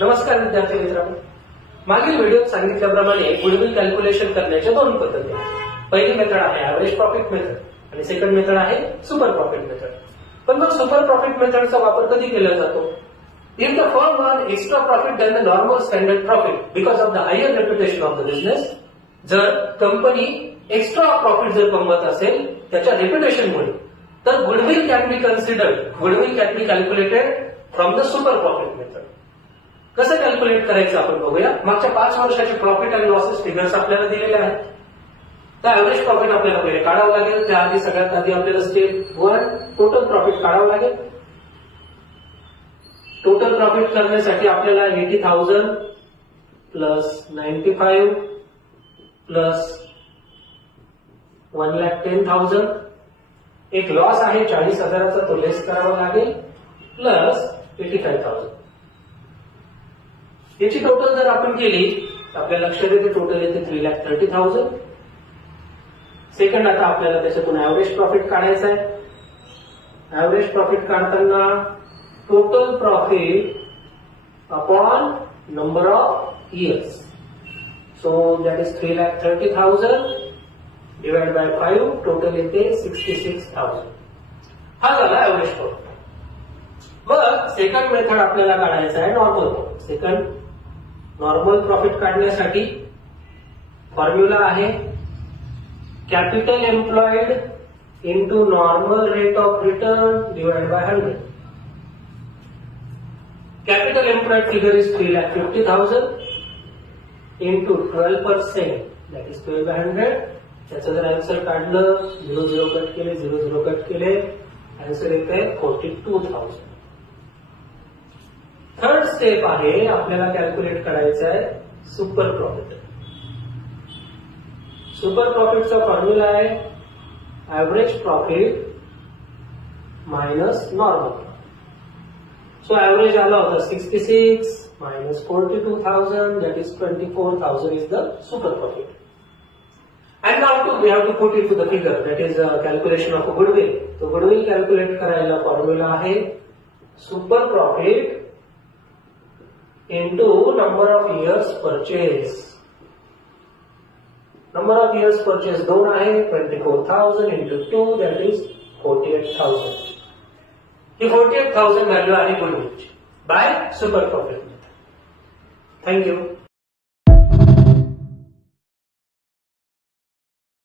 नमस्कार विद्यार्थी मित्रांनो, मागील व्हिडिओत सांगितल्याप्रमाणे गुडविल कॅल्क्युलेशन करण्याच्या दोन पद्धती आहेत. पहिली मेथड आहे ऍव्हरेज प्रॉफिट मेथड आणि सेकंड मेथड आहे सुपर प्रॉफिट मेथड. पण मग सुपर प्रॉफिट मेथडचा वापर कधी केला जातो? If the firm earn extra profit than the normal standard profit because of the higher reputation of the business. जर कंपनी एक्स्ट्रा प्रॉफिट जर कमवत असेल त्याच्या रेप्युटेशनमुळे, तर goodwill can be considered, goodwill can be calculated from the super profit method. कसं calculate करायचं आपण बघूया. मागच्या 5 वर्षाचे प्रॉफिट आणि लॉसेस फिगर्स आपल्याला दिलेले आहेत. तर ऍव्हरेज प्रॉफिट आपल्याला पहिले काढावं लागेल. त्याआधी सगळ्यात आधी आपल्याला स्टेप 1 टोटल प्रॉफिट काढावं लागेल. टोटल प्रॉफिट करण्यासाठी आपल्याला 80,000 प्लस 95 प्लस 1,10,000 एक लॉस आहे 40,000चा, तो लेस करावा लागेल प्लस 85,000. याची टोटल जर आपण केली तर आपल्या लक्षात येते टोटल येते 3,30,000. सेकंड आता आपल्याला त्याच्यातून ऍव्हरेज प्रॉफिट काढायचं आहे. ऍव्हरेज प्रॉफिट काढताना total profit upon number of years. So that is 3,30,000 divide by 5, total येते 66,000. हा झाला ऍव्हरेज प्रॉफिट. मग सेकंड मेथड आपल्याला काढायचा आहे normal profit. Second normal profit काढण्यासाठी फॉर्म्युला आहे capital employed into normal rate of return divide by 100. Capital employed figure is 3,50,000 into 12%, that is 12/100. त्याचं जर आन्सर काढलं, 0 कट केले, 0 कट केले, आन्सर येते 42,000. थर्ड स्टेप आहे आपल्याला कॅल्क्युलेट करायचं आहे सुपर प्रॉफिट. सुपर प्रॉफिटचा फॉर्म्युला आहे average profit minus normal profit. So average आला होता 66 minus 42,000, that is 24,000 is the super profit. And now we have to put it to the figure, that is calculation of goodwill. So goodwill calculate करायला formula आहे super profit into number of years purchase. Number of years purchase 2 आहे, 24,000 into 2, that is 48,000. He 48,000 value आहे गुडविलची by super profit. Thank you.